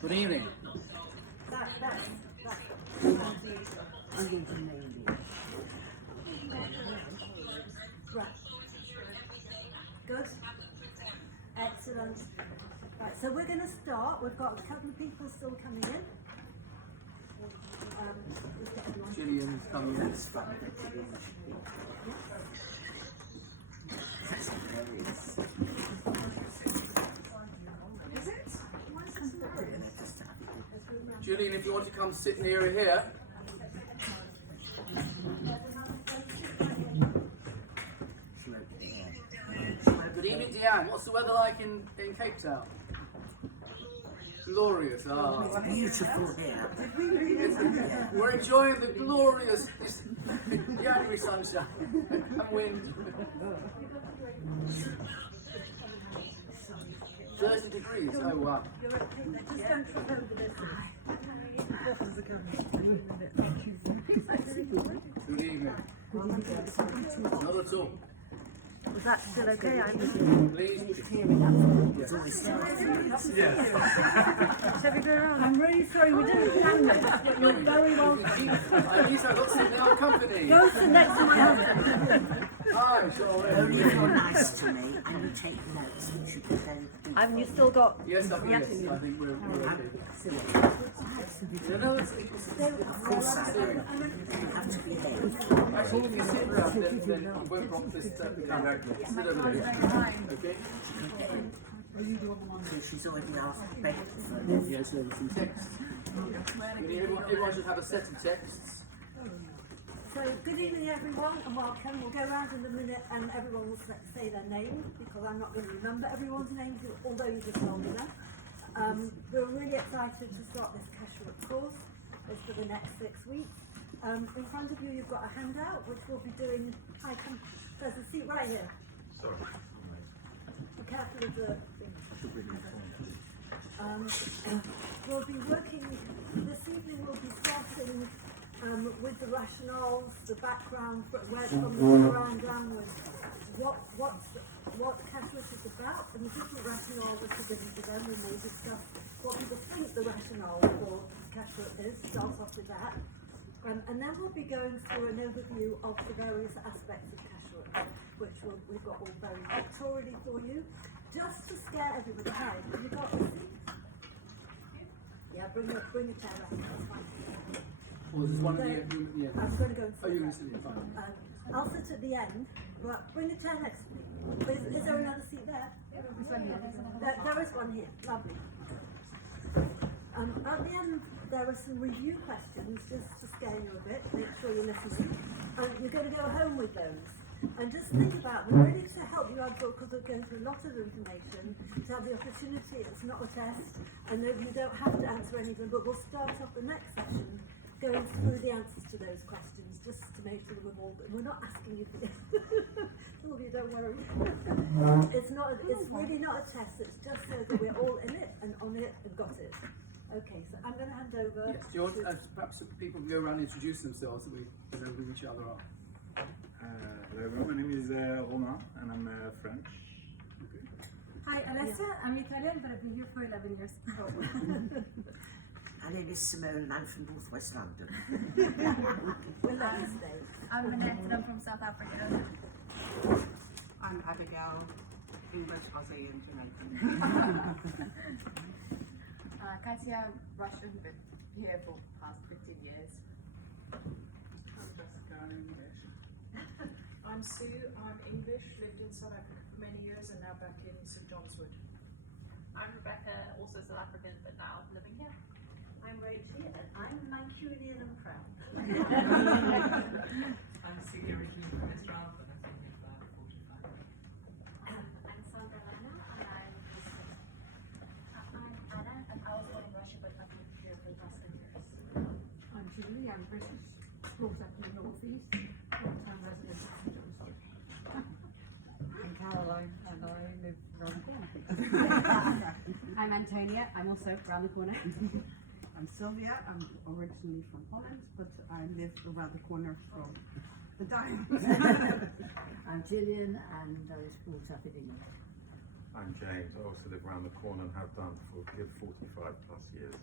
Good evening. Right. Good. Excellent. Right, so we're going to start. We've got a couple of people still coming in. Gillian's coming in. Julian, if you want to come sit near here. Good evening, Deanne. What's the weather like in Cape Town? Glorious. Ah. It's beautiful here. We're enjoying the glorious January sunshine and wind. 30 degrees. Oh wow. Good evening. Not at all. Was that still okay? Please. I'm really sorry we didn't plan this, but you're very welcome. At least I've got some now company. Go sit next to my husband. Hi, sure. Only if you're nice to me and you take notes, which you can then do. Haven't you still got? Yes, I think we're okay. Of course I will. You have to behave. Actually, if you sit there, then you won't drop this sit over there. Okay? So she's already asked begged for Yes, there's some texts. Everyone should have a set of texts. So good evening everyone and welcome. We'll go around in a minute and everyone will say their name because I'm not going to remember everyone's names although you just told me that. We're really excited to start this Kashrut course. It's for the next 6 weeks. In front of you you've got a handout which we'll be doing. There's a seat right here. Sorry. Be careful of the thing. We'll be working this evening. We'll be starting with the rationales, the background, where from the around downwards, what Kashrut is about, and the different rationales that are given to them, and they discuss what people think the rationale for Kashrut is, start off with that. And then we'll be going through an overview of the various aspects of Kashrut, which we've got all very pictorially for you, just to scare everybody. Hi, have you got a seat? Yeah, bring a chair back, that's fine. Or is this one at the end? I'm going to go and sit. Oh, you're going to sit there, fine. I'll sit at the end, but bring a chair next to me. Is there another seat there? There is one here, lovely. At the end, there are some review questions, just to scare you a bit, make sure you're listening. You're going to go home with those. And just think about them, really to help you out, because we're going through a lot of information, to have the opportunity, it's not a test, and you don't have to answer any of them, but we'll start off the next session going through the answers to those questions, just to make sure we're not asking you for this. Sylvia, don't worry. It's really not a test, it's just so that we're all in it and on it and got it. Okay, so I'm going to hand over. Yes, do you want perhaps people can go around and introduce themselves so we know who each other are? Hello, my name is Romain and I'm French. Okay. Hi, Alessia. I'm Italian, but I've been here for 11 years. My name is Simone and I'm from North West London. We'll let you stay. I'm Annette and I'm from South Africa. I'm Abigail, English, Aussie, and Jamaican. Katia, Russian, but here for the past 15 years. I'm Jessica, I'm English. I'm Sue, I'm English, lived in South Africa for many years and now back in St John's Wood. I'm Rebecca, also South African, but now living here. I'm Rachel and I'm Mancunian and proud. I'm Celia, originally from Israel, but I've been here for about 45 years. I'm Sandra Lana, and I'm Anna, and I was born in Russia, but I've lived here for the past 10 years. I'm Julie. I'm British, brought up in the northeast, long-time resident of St John's Wood. I'm Caroline, and I live around the corner. I'm Antonia. I'm also around the corner. I'm Sylvia, I'm originally from Holland, but I live around the corner from the diamond. I'm Gillian, and I was brought up in England. I'm James. I also live around the corner and have done for a good 45 plus years.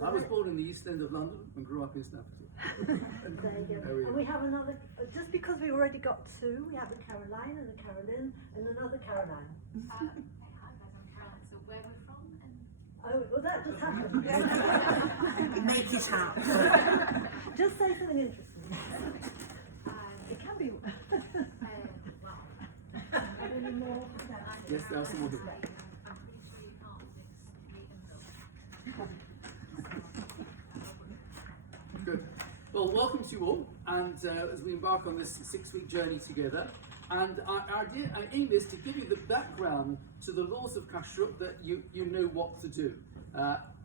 I was born in the East End of London and grew up in Staffordshire. There you go. And we have another, just because we've already got two, we have a Caroline and a Carolyn and another Caroline. Hi guys, I'm Caroline. So where we're from and Oh, well that just happened. Make it up. Just say something interesting. It can be. Any more? Yes, there are some more. I'm pretty sure you can't mix vegan milk. Good. Well, welcome to you all, and as we embark on this 6-week journey together, and our aim is to give you the background to the laws of Kashrut, that you know what to do.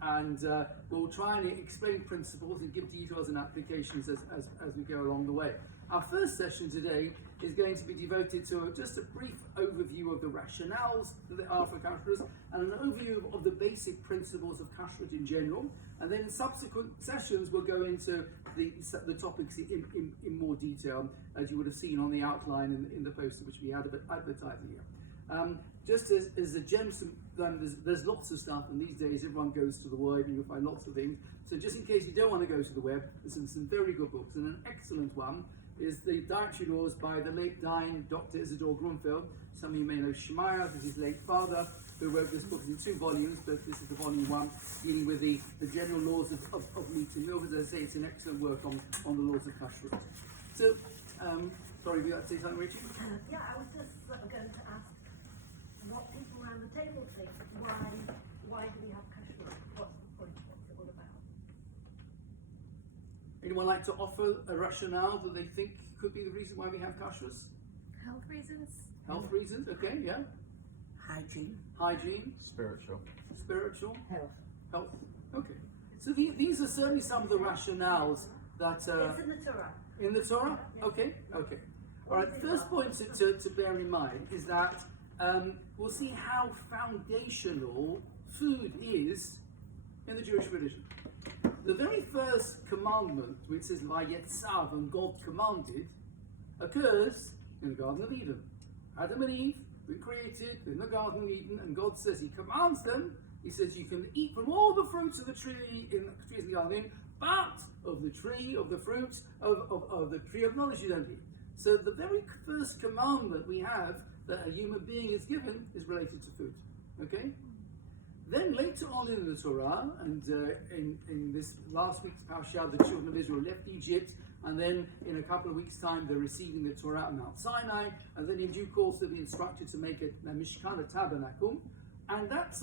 And we'll try and explain principles and give details and applications as we go along the way. Our first session today is going to be devoted to just a brief overview of the rationales that there are for Kashrut, and an overview of the basic principles of Kashrut in general. And then in subsequent sessions, we'll go into the topics in more detail, as you would have seen on the outline in the poster which we had advertising here. Just as a gem, there's lots of stuff, and these days everyone goes to the web and you'll find lots of things. So just in case you don't want to go to the web, there's some very good books, and an excellent one is the Dietary Laws by the late dying Dr. Isidore Grunfeld. Some of you may know Shemaiah, this is his late father, who wrote this book in 2 volumes, but this is the volume 1, dealing with the general laws of meat and milk. As I say, it's an excellent work on the laws of Kashrut. So, sorry, you like to say something, Rachel? Yeah, I was just going to ask what people around the table think. Why do we have Kashrut? What's the point? What's it all about? Anyone like to offer a rationale that they think could be the reason why we have Kashrut? Health reasons. Health reasons, okay, yeah. Hygiene. Hygiene. Spiritual. Spiritual. Health. Okay. So these are certainly some of the rationales that It's in the Torah. in the Torah. Okay. Okay. All right. First point to bear in mind is that we'll see how foundational food is in the Jewish religion. The very first commandment, which says "Vayetzav" and God commanded, occurs in the Garden of Eden. Adam and Eve were created in the Garden of Eden, and God says He commands them. He says you can eat from all the fruits of the tree in the trees of the Garden of Eden, but of the tree of the fruit of the tree of knowledge you don't eat. So the very first commandment we have that a human being is given is related to food. Okay. Then later on in the Torah, and in this last week's parasha, the children of Israel left Egypt, and then in a couple of weeks' time they're receiving the Torah at Mount Sinai, and then in due course they'll be instructed to make a mishkan, a tabernacle, and that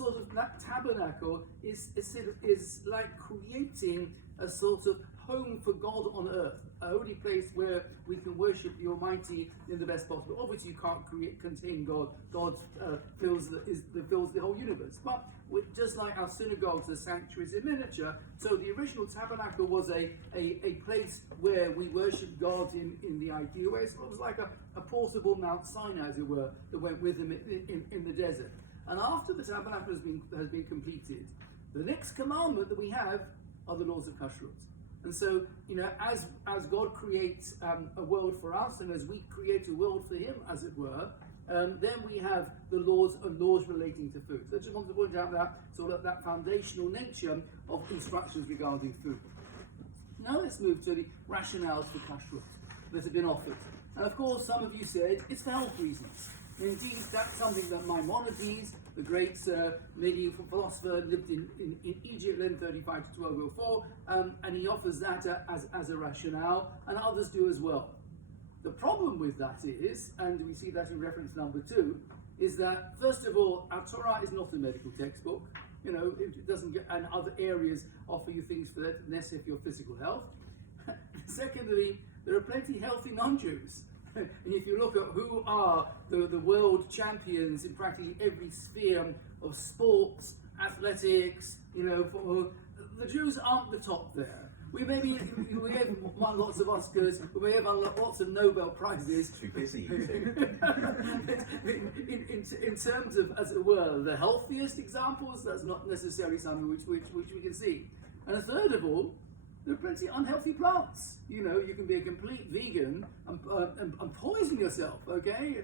tabernacle is like creating a sort of home for God on earth, a holy place where we can worship the Almighty in the best possible. Obviously, you can't contain God. God fills the whole universe. But just like our synagogues are sanctuaries in miniature, so the original tabernacle was a place where we worship God in the ideal way. So it was like a portable Mount Sinai, as it were, that went with him in the desert. And after the tabernacle has been completed, the next commandment that we have are the laws of Kashrut. And so, as God creates a world for us, and as we create a world for Him, as it were, then we have the laws relating to food. So I just want to point out that foundational nature of instructions regarding food. Now let's move to the rationales for Kashrut that have been offered. And of course, some of you said it's for health reasons. Indeed, that's something that Maimonides, the great medieval philosopher, lived in Egypt, 1135 to 1204, and he offers that as a rationale, and others do as well. The problem with that is, and we see that in reference number 2, is that, first of all, our Torah is not a medical textbook. It doesn't get, and other areas offer you things for that, necessary for your physical health. Secondly, there are plenty healthy non-Jews. And if you look at who are the world champions in practically every sphere of sports, athletics, the Jews aren't the top there. We have won lots of Oscars, we may have won lots of Nobel Prizes. Too busy. in terms of, as it were, the healthiest examples, that's not necessarily something which we can see. And third of all, There are plenty of unhealthy plants. You know, you can be a complete vegan and poison yourself, okay?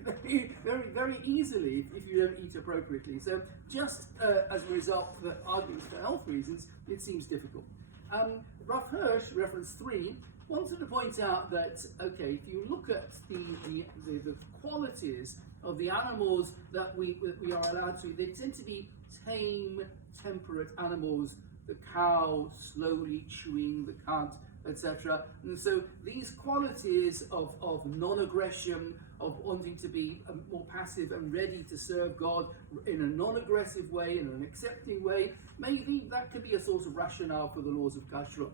Very, very easily if you don't eat appropriately. So just as a result of the arguments for health reasons, it seems difficult. Rav Hirsch, reference 3, wanted to point out that, okay, if you look at the qualities of the animals that we are allowed to, they tend to be tame, temperate animals. The cow slowly chewing the cud, etc. And so these qualities of non-aggression, of wanting to be more passive and ready to serve God in a non-aggressive way, in an accepting way, maybe that could be a sort of rationale for the laws of Kashrut.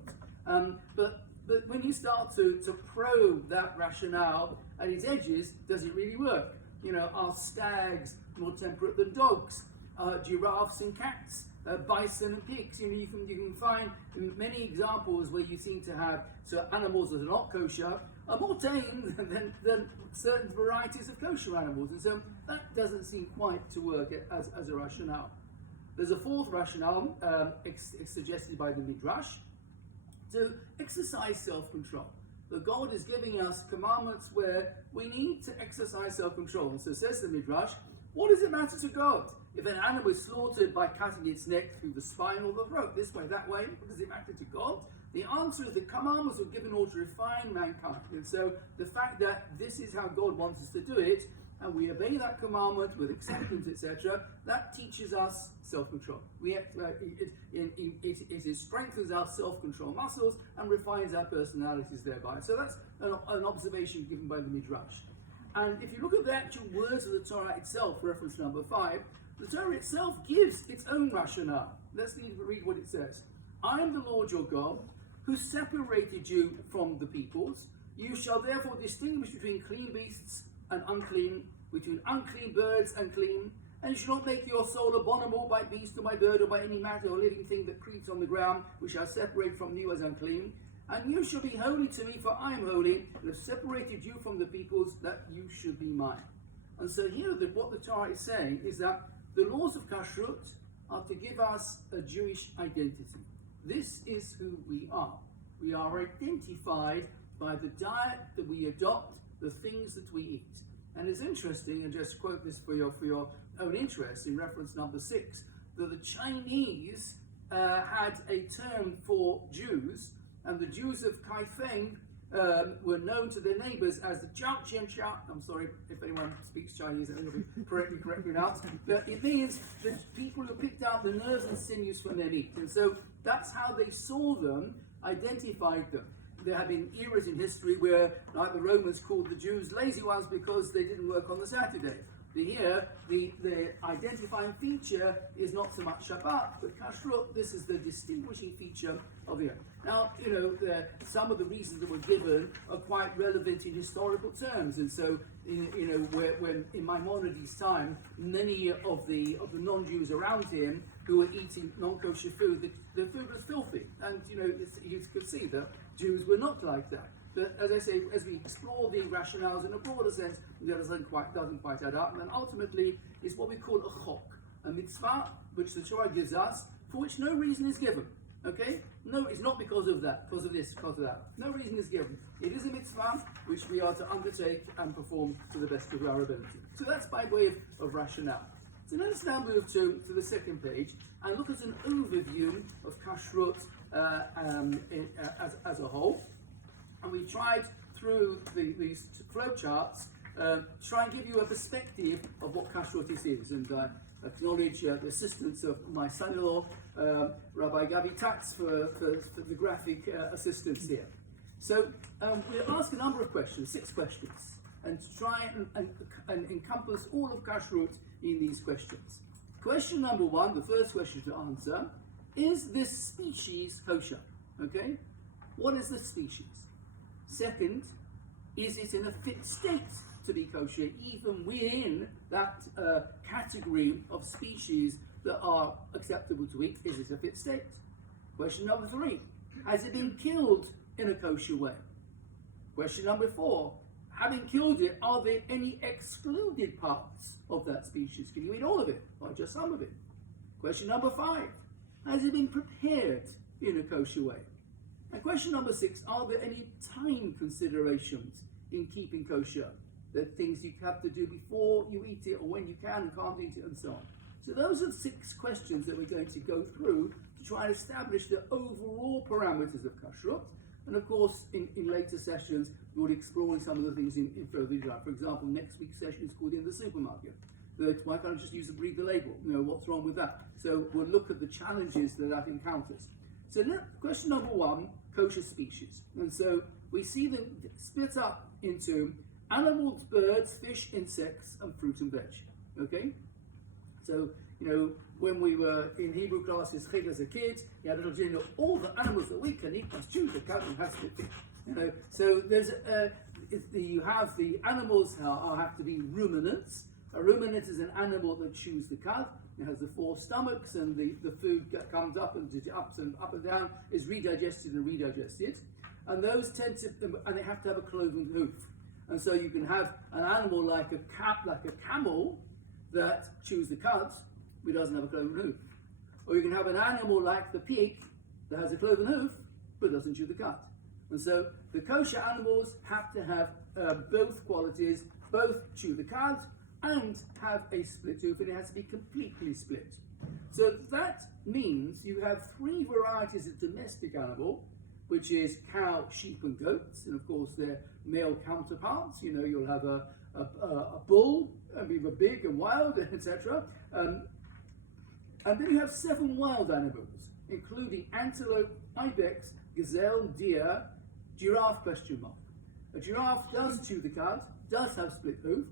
But when you start to probe that rationale at its edges, does it really work? You know, are stags more temperate than dogs? Giraffes and cats? Bison and pigs. You know, you can find many examples where you seem to have animals that are not kosher are more tame than certain varieties of kosher animals, and so that doesn't seem quite to work as a rationale. There's a fourth rationale suggested by the Midrash to exercise self-control. That God is giving us commandments where we need to exercise self-control. And so says the Midrash, what does it matter to God if an animal is slaughtered by cutting its neck through the spine or the throat, this way, that way? What does it matter to God? The answer is the commandments were given in order to refine mankind. And so the fact that this is how God wants us to do it, and we obey that commandment with acceptance, etc., that teaches us self-control. It strengthens our self-control muscles and refines our personalities thereby. So that's an observation given by the Midrash. And if you look at the actual words of the Torah itself, reference number 5, the Torah itself gives its own rationale. Let's read what it says. I am the Lord your God, who separated you from the peoples. You shall therefore distinguish between clean beasts and unclean, between unclean birds and clean, and you shall not make your soul abominable by beast or by bird or by any matter or living thing that creeps on the ground, which shall separate from you as unclean. And you shall be holy to me, for I am holy, and have separated you from the peoples, that you should be mine. And so here, what the Torah is saying is that the laws of Kashrut are to give us a Jewish identity. This is who we are. We are identified by the diet that we adopt, the things that we eat. And it's interesting, and just quote this for your own interest, in reference number 6, that the Chinese had a term for Jews, and the Jews of Kaifeng were known to their neighbors as the Jiao Qian Xia. I'm sorry if anyone speaks Chinese, I think it'll be correctly pronounced. But it means the people who picked out the nerves and sinews from their meat. And so that's how they saw them, identified them. There have been eras in history where, like the Romans called the Jews lazy ones because they didn't work on the Saturday. Here, the identifying feature is not so much Shabbat, but Kashrut. This is the distinguishing feature of the year. Now, you know, some of the reasons that were given are quite relevant in historical terms, and so, you know, when in Maimonides' time, many of the non-Jews around him who were eating non-kosher food, the food was filthy, and you know, you could see that Jews were not like that. But as I say, as we explore the rationales in a broader sense, that doesn't quite add up. And ultimately, it's what we call a chok, a mitzvah, which the Torah gives us, for which no reason is given. Okay? No, it's not because of that, because of this, because of that. No reason is given. It is a mitzvah which we are to undertake and perform to the best of our ability. So that's by way of rationale. So let's now move to the second page and look at an overview of Kashrut as a whole. And we tried through these flowcharts try and give you a perspective of what Kashrut is. And I acknowledge the assistance of my son-in-law, Rabbi Gabi Tatz, for the graphic assistance here. So we'll ask a number of questions, 6 questions, and to try and encompass all of Kashrut in these questions. Question number 1, the first question to answer, is this species kosher? Okay? What is this species? Second, is it in a fit state to be kosher, even within that category of species that are acceptable to eat? Is it a fit state? Question number 3, has it been killed in a kosher way? Question number 4, having killed it, are there any excluded parts of that species? Can you eat all of it, or just some of it? Question number 5, has it been prepared in a kosher way? And question number 6, are there any time considerations in keeping kosher? The things you have to do before you eat it, or when you can and can't eat it, and so on. So those are the 6 questions that we're going to go through to try and establish the overall parameters of kashrut. And of course, in later sessions, we'll be exploring some of the things in further detail. For example, next week's session is called In the Supermarket. Why can't I just read the label? What's wrong with that? So we'll look at the challenges that encounters. So question number 1, kosher species. And so we see them split up into animals, birds, fish, insects, and fruit and veg. Okay? So, when we were in Hebrew classes as a kid, you had a little gene of all the animals that we can eat, must chew the cud and has to be. So there's you have the animals have to be ruminants. A ruminant is an animal that chews the cud. It has the 4 stomachs, and the food comes up and up and down, is redigested and redigested. And those and they have to have a cloven hoof. And so you can have an animal like a camel that chews the cud, but doesn't have a cloven hoof. Or you can have an animal like the pig that has a cloven hoof, but doesn't chew the cud. And so the kosher animals have to have both qualities, both chew the cud and have a split hoof, and it has to be completely split. So that means you have 3 varieties of domestic animal, which is cow, sheep, and goats, and of course their male counterparts. You'll have a bull, be big and wild, etc. And then you have 7 wild animals, including antelope, ibex, gazelle, deer, giraffe, ? A giraffe does chew the cud, does have split hoof.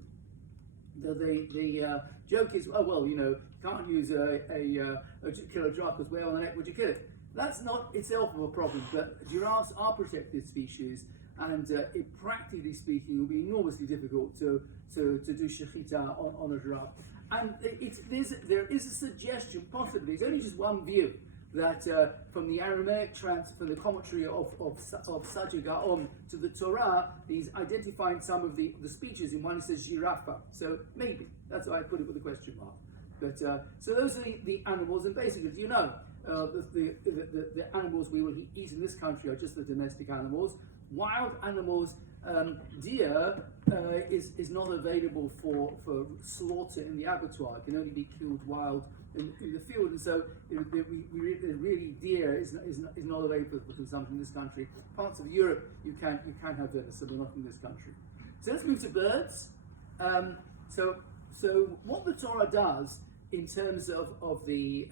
The joke is, can't use kill a giraffe because where on the neck would you kill it? That's not itself a problem, but giraffes are protected species, and practically speaking, it will be enormously difficult to do shechita on a giraffe. And there is a suggestion, possibly, it's only just one view, that from the Aramaic from the commentary of Sajid Gaon to the Torah, he's identifying some of the speeches. In one it says giraffa, so maybe, that's why I put it with a question mark. But so those are the animals, and basically, as you know, the animals we will eat in this country are just the domestic animals. Wild animals, deer is not available for slaughter in the abattoir. It can only be killed wild in the field, and so really deer is not available for consumption in this country. Parts of Europe you can have venison, but not in this country. So let's move to birds. So what the Torah does in terms of the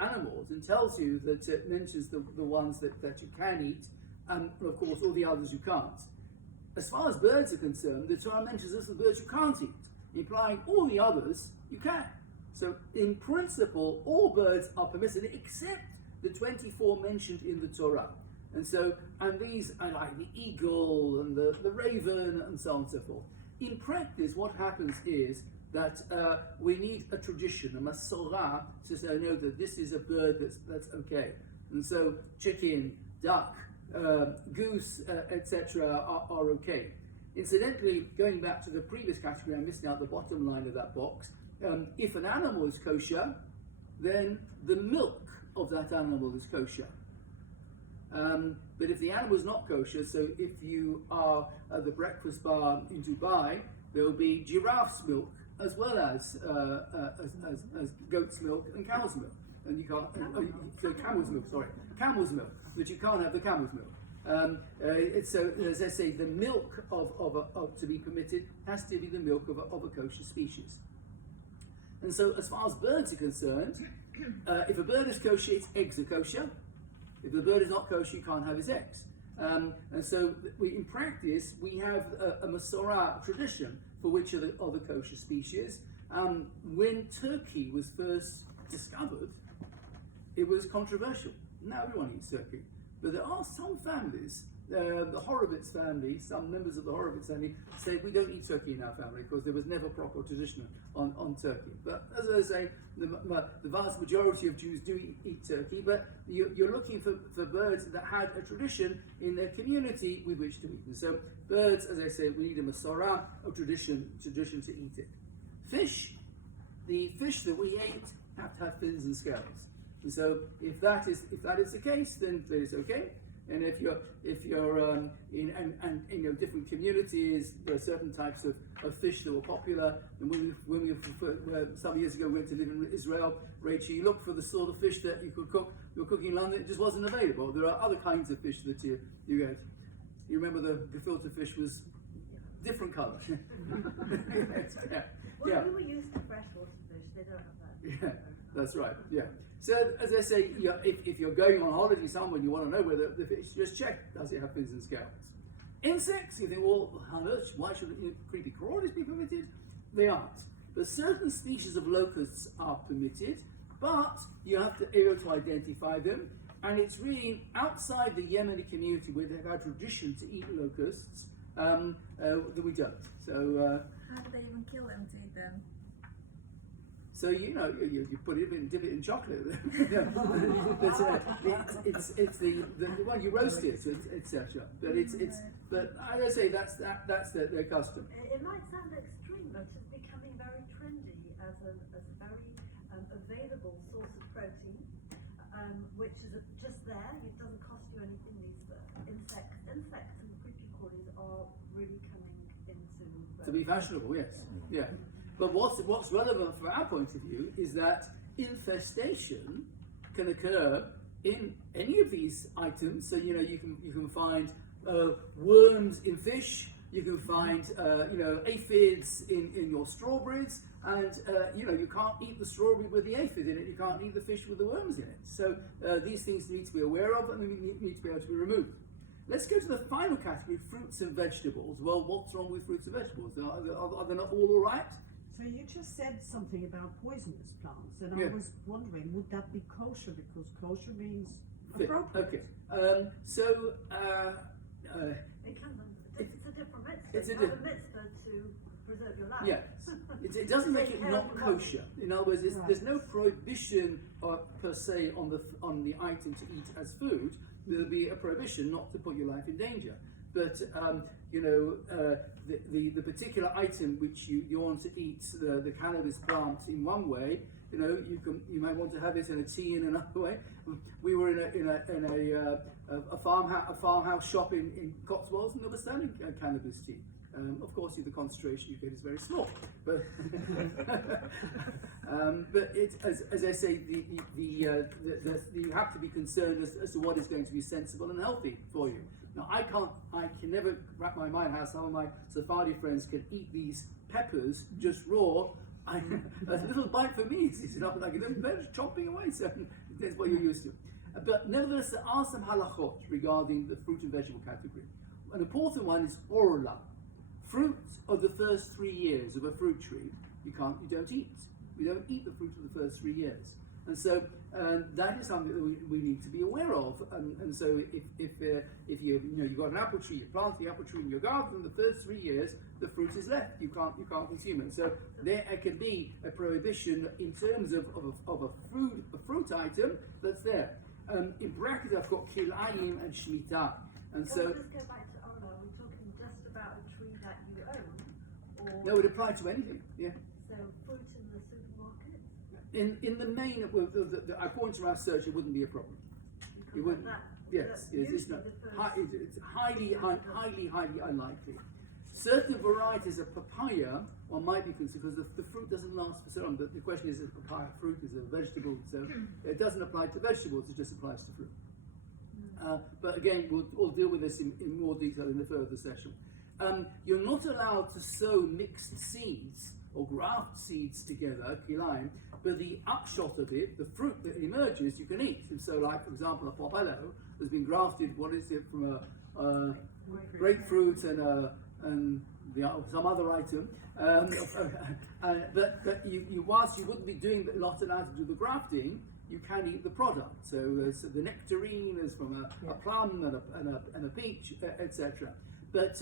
animals, and tells you that it mentions the ones that you can eat, and of course all the others you can't. As far as birds are concerned, the Torah mentions this, the birds you can't eat, implying all the others you can. So in principle, all birds are permissible except the 24 mentioned in the Torah. And these are like the eagle and the raven and so on and so forth. In practice, what happens is that we need a tradition, a masorah, to say, no, that this is a bird that's okay. And so chicken, duck, goose, etc. are okay. Incidentally, going back to the previous category, I'm missing out the bottom line of that box. If an animal is kosher, then the milk of that animal is kosher. But if the animal is not kosher, so if you are at the breakfast bar in Dubai, there will be giraffe's milk as well as goat's milk and cow's milk. And you can't, camel's milk, but you can't have the camel's milk. So, as I say, the milk of to be permitted has to be the milk of a kosher species. And so, as far as birds are concerned, if a bird is kosher, its eggs are kosher. If the bird is not kosher, you can't have its eggs. And so, in practice, we have a Masorah tradition for which are the kosher species. When turkey was first discovered, it was controversial. Now everyone eats turkey. But there are some families, the Horowitz family, some members of the Horowitz family say we don't eat turkey in our family because there was never proper tradition on turkey. But as I say, the vast majority of Jews do eat turkey, but you're looking for birds that had a tradition in their community with which to eat. And so birds, as I say, we need a masorah, a tradition to eat it. Fish, the fish that we eat have to have fins and scales. And so if that is the case, then it's okay. And if you're in different communities, there are certain types of fish that were popular. And when we some years ago went to live in Israel, Rachel, you looked for the sort of fish that you could cook. You were cooking in London, it just wasn't available. There are other kinds of fish that you get. You remember the gefilte fish was different colour. Well, we were used to freshwater fish. They don't have that. Yeah, that's right. Yeah. So as I say, if you're going on holiday somewhere and you want to know whether the fish, just check, does it have fins and scales? Insects, you think, well, on earth, why should creepy crawlers be permitted? They aren't. But certain species of locusts are permitted, but you have to be able to identify them. And it's really outside the Yemeni community where they've had tradition to eat locusts that we don't. So How do they even kill them to eat them? So you put it in, dip it in chocolate. But it's the one you roast it, etc. But but as I say, that's their custom. It might sound extreme, but it's becoming very trendy as a very available source of protein, which is just there. It doesn't cost you anything. These insects and creepy crawlies are really coming into To be fashionable, yes, yeah. But what's relevant from our point of view is that infestation can occur in any of these items. So you can find worms in fish. You can find aphids in your strawberries, and you can't eat the strawberry with the aphid in it. You can't eat the fish with the worms in it. So these things need to be aware of, and we need to be able to be removed. Let's go to the final category: fruits and vegetables. Well, what's wrong with fruits and vegetables? Are they not all right? So you just said something about poisonous plants, and Yeah. I was wondering, would that be kosher? Because kosher means Fit. appropriate. Okay. It's a different mitzvah. It's a You have a different- mitzvah to preserve your life. Yes, it doesn't make it not kosher. In other words, there's no prohibition per se on the item to eat as food. There'll be a prohibition not to put your life in danger. But the particular item which you want to eat, the cannabis plant in one way, you might want to have it in a tea in another way. We were in a farmhouse shop in Cotswolds, and they were selling cannabis tea. Of course, the concentration you get is very small, but as I say, you have to be concerned as to what is going to be sensible and healthy for you. Now, I can never wrap my mind how some of my Sephardi friends can eat these peppers just raw. A little bite for me, it's not like they're just chopping away, so that's what you're used to. But nevertheless, there are some halachot regarding the fruit and vegetable category. An important one is orla. Fruit of the first 3 years of a fruit tree, you don't eat. We don't eat the fruit of the first 3 years. And so that is something that we need to be aware of. And so if you've got an apple tree, you plant the apple tree in your garden, in the first 3 years, the fruit is left. You can't consume it. So there can be a prohibition in terms of a fruit item that's there. In brackets, I've got kilayim and shmita. And So so we'll just go back to Ola. Are we talking just about a tree that you own? Or no, it applies to anything. Yeah. so fruit in the supermarket? In the main, according to our search, it wouldn't be a problem. You It wouldn't. that. Yes, But it's not. usually the first- It's highly unlikely. Certain varieties of papaya, one might be concerned because the fruit doesn't last for so long. But the question is papaya fruit is a vegetable, so it doesn't apply to vegetables, it just applies to fruit. But again, we'll deal with this in more detail in the further session. You're not allowed to sow mixed seeds or graft seeds together, kilayim, but the upshot of it, the fruit that emerges, you can eat. And so, like, for example, a pomelo has been grafted, what is it, from a grapefruit and some other item. But whilst you wouldn't be not allowed to do the grafting, you can eat the product. So the nectarine is from a plum and a peach, etc. But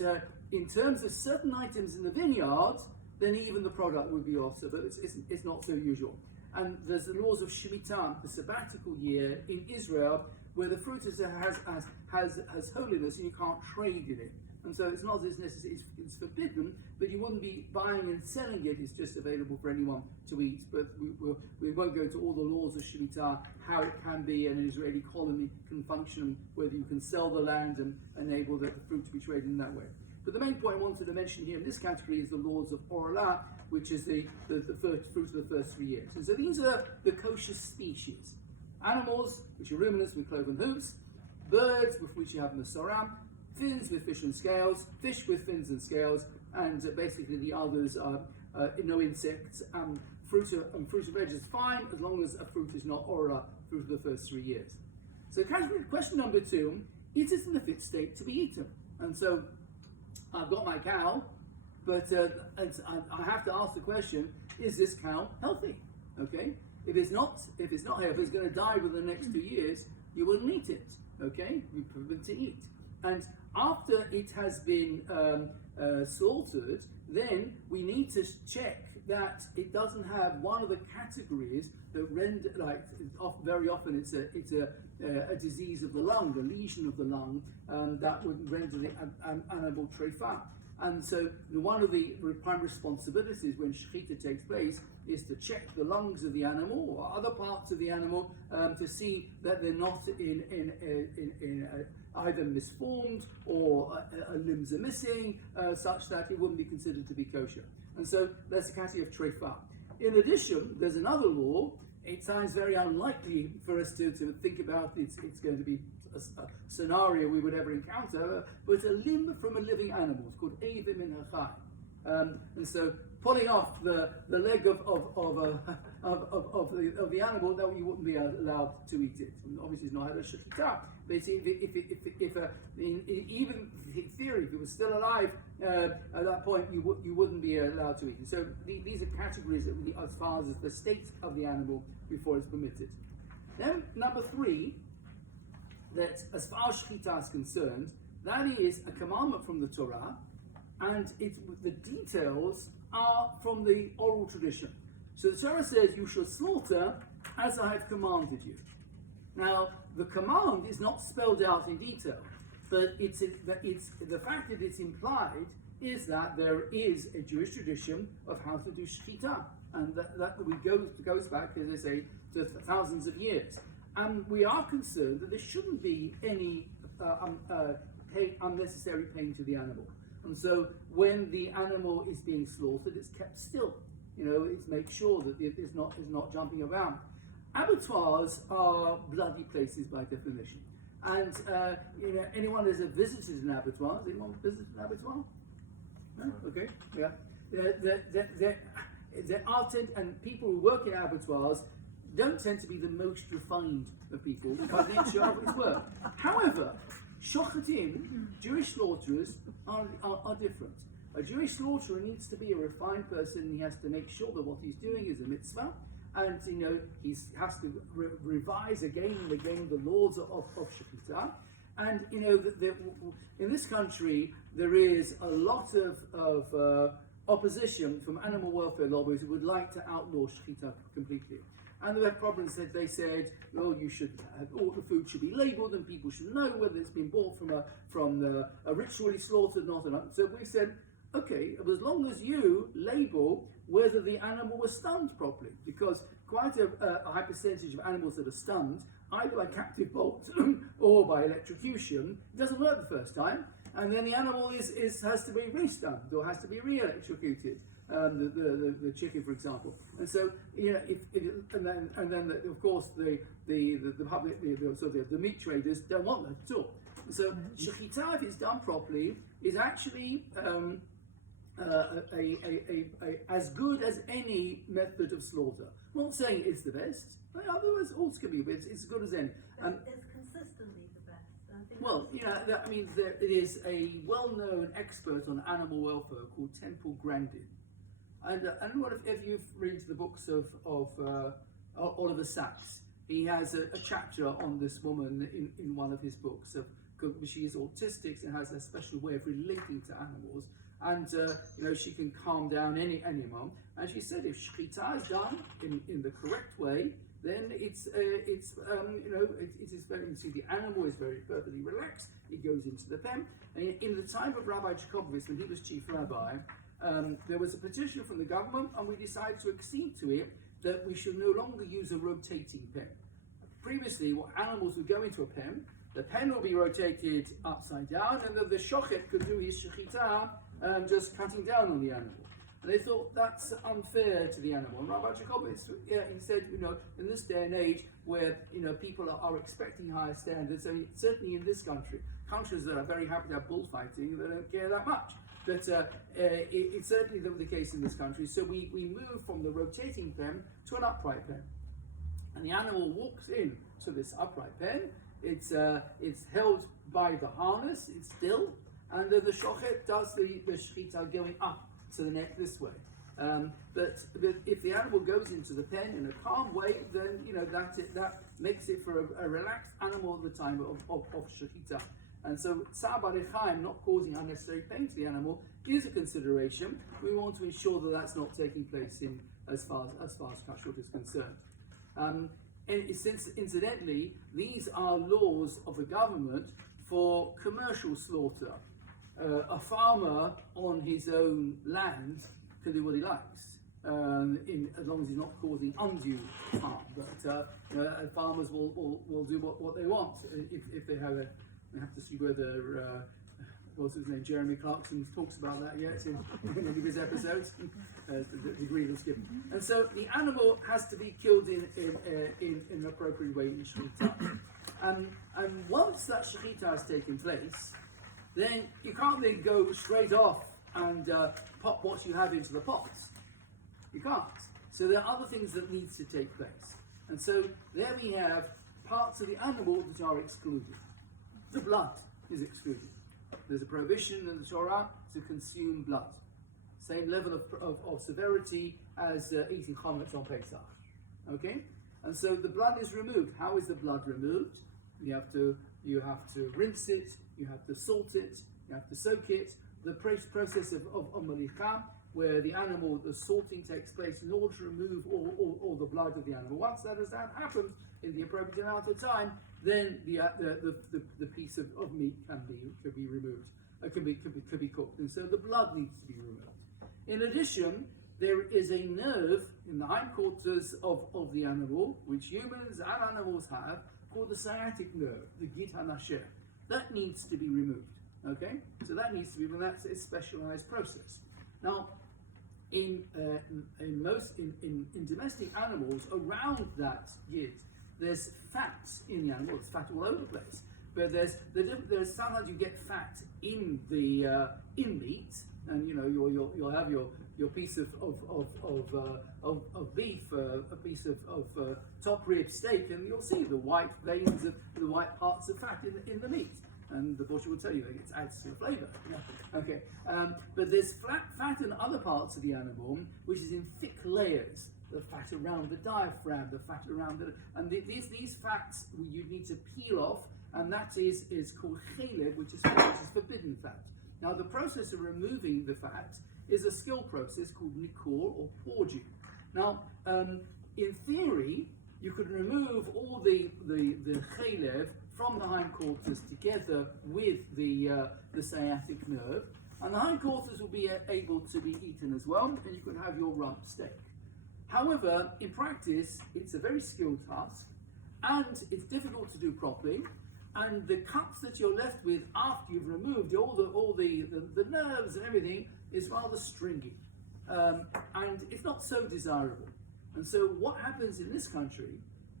in terms of certain items in the vineyard, then even the product would be also, but it's not so usual. And there's the laws of Shemitah, the sabbatical year in Israel, where the fruit has holiness and you can't trade in it. And so it's not as necessary, it's forbidden, but you wouldn't be buying and selling it. It's just available for anyone to eat. But we won't go into all the laws of Shemitah, how it can be an Israeli colony can function, whether you can sell the land and enable the fruit to be traded in that way. But the main point I wanted to mention here in this category is the laws of Orla, which is the first fruit of the first 3 years. And so these are the kosher species. Animals, which are ruminants with cloven hooves, birds, with which you have Masoram, fins with fish and scales, fish with fins and scales, and basically the others are no insects. Fruit and veg is fine as long as a fruit is not Orla through the first 3 years. So question number 2, is it in a fit state to be eaten? And so I've got my cow, but I have to ask the question: is this cow healthy? Okay, if it's not healthy, if it's going to die within the next 2 years, you wouldn't eat it. Okay, we prevent to eat. And after it has been slaughtered, then we need to check that it doesn't have one of the categories that render, like very often it's a disease of the lung, a lesion of the lung that would render the animal trefa. And so one of the prime responsibilities when shechita takes place is to check the lungs of the animal or other parts of the animal to see that they're not in either misformed or limbs are missing, such that it wouldn't be considered to be kosher. And so that's the category of trefa. In addition, there's another law. It sounds very unlikely for us to think about it's going to be a scenario we would ever encounter, but it's a limb from a living animal. It's called Evim in Hachai. And so pulling off the leg of the animal, that you wouldn't be allowed to eat it. And obviously, it's not had a shechita. But even in theory, if it was still alive at that point, you wouldn't be allowed to eat it. So these are categories as far as the state of the animal before it's permitted. Then number 3, that as far as shechita is concerned, that is a commandment from the Torah, and the details are from the oral tradition. So the Torah says you shall slaughter as I have commanded you. Now the command is not spelled out in detail, but it's the fact that it's implied is that there is a Jewish tradition of how to do shechita, and that goes back, as I say, to thousands of years. And we are concerned that there shouldn't be any unnecessary pain to the animal. And so when the animal is being slaughtered, it's kept still. It's make sure that it's not jumping around. Abattoirs are bloody places by definition. And anyone who's visited an abattoir, has anyone visited an abattoir? No? Okay, yeah. There are and people who work in abattoirs don't tend to be the most refined of people by nature of his work. However, shochatim, Jewish slaughterers, are different. A Jewish slaughterer needs to be a refined person. He has to make sure that what he's doing is a mitzvah, and he has to revise again and again the laws of shechita. And in this country there is a lot of opposition from animal welfare lobbies who would like to outlaw shechita completely. And there were problems that they said, well, all the food should be labelled and people should know whether it's been bought from a ritually slaughtered, not. So we said, okay, as long as you label whether the animal was stunned properly, because quite a high percentage of animals that are stunned, either by captive bolt or by electrocution, it doesn't work the first time, and then the animal has to be re-stunned or has to be re-electrocuted. The chicken, for example, and so and then of course the public, the meat traders don't want that at all. So shechita, if it's done properly, is actually as good as any method of slaughter. I'm not saying it's the best, but otherwise all can be, but it's as good as any. It's consistently the best. Well, that means there is a well-known expert on animal welfare called Temple Grandin. And I don't know if you've read the books of Oliver Sacks. He has a chapter on this woman in one of his books. She is autistic and has a special way of relating to animals. And she can calm down any animal. And she said if shechita is done in the correct way, then it is very, you see the animal is very perfectly relaxed, it goes into the pen. And in the time of Rabbi Jacobowitz, when he was chief rabbi, there was a petition from the government, and we decided to accede to it, that we should no longer use a rotating pen. Previously, what animals would go into a pen, the pen will be rotated upside down, and the shochet could do his shechita, just cutting down on the animal. And they thought that's unfair to the animal. And Rabbi Jacobowitz, he said, in this day and age where people are expecting higher standards, I mean, certainly in this country, countries that are very happy to have bullfighting, they don't care that much. But it's certainly the case in this country. So we move from the rotating pen to an upright pen. And the animal walks in to this upright pen. It's held by the harness, it's still, and the shochet does the shechita going up to the neck this way. But if the animal goes into the pen in a calm way, then that makes it for a relaxed animal at the time of shechita. And so tzar b'rechaim, not causing unnecessary pain to the animal, is a consideration. We want to ensure that that's not taking place as far as kashrut is concerned. And since, incidentally, these are laws of the government for commercial slaughter. A farmer on his own land can do what he likes, as long as he's not causing undue harm. But farmers will do what they want if they have we have to see whether what's his name, Jeremy Clarkson talks about that yet in any of his episodes. The degree that's given, and so the animal has to be killed in an appropriate way in shechita. And once that shechita has taken place, then you can't then go straight off and pop what you have into the pots. You can't. So there are other things that needs to take place. And so there we have parts of the animal that are excluded. The blood is excluded. There's a prohibition in the Torah to consume blood. Same level of severity as eating chametz on Pesach. Okay? And so the blood is removed. How is the blood removed? You have to rinse it, you have to salt it, you have to soak it. The process of malicha, where the salting takes place in order to remove all the blood of the animal. Once that has happened in the appropriate amount of time, then the piece of meat can be removed. Could be cooked, and so the blood needs to be removed. In addition, there is a nerve in the hindquarters of the animal, which humans and animals have, called the sciatic nerve, the git hanasher. That needs to be removed. Okay, so that needs to be removed. That's a specialized process. Now, in domestic animals, around that git, there's fat in the animal. It's fat all over the place. But there's sometimes you get fat in the meat, and you'll have your piece of beef, a piece of top rib steak, and you'll see the white veins of the white parts of fat in the meat. And the butcher will tell you it adds to the flavour. Okay, but there's fat in other parts of the animal, which is in thick layers. The fat around the diaphragm, the fat around and these fats you need to peel off, and that is called chelev, which is forbidden fat. Now, the process of removing the fat is a skill process called nikur or purging. Now, in theory, you could remove all the chelev from the hindquarters together with the sciatic nerve, and the hindquarters will be able to be eaten as well, and you can have your rump steak. However, in practice, it's a very skilled task, and it's difficult to do properly, and the cuts that you're left with after you've removed all the nerves and everything is rather stringy, and it's not so desirable. And so what happens in this country,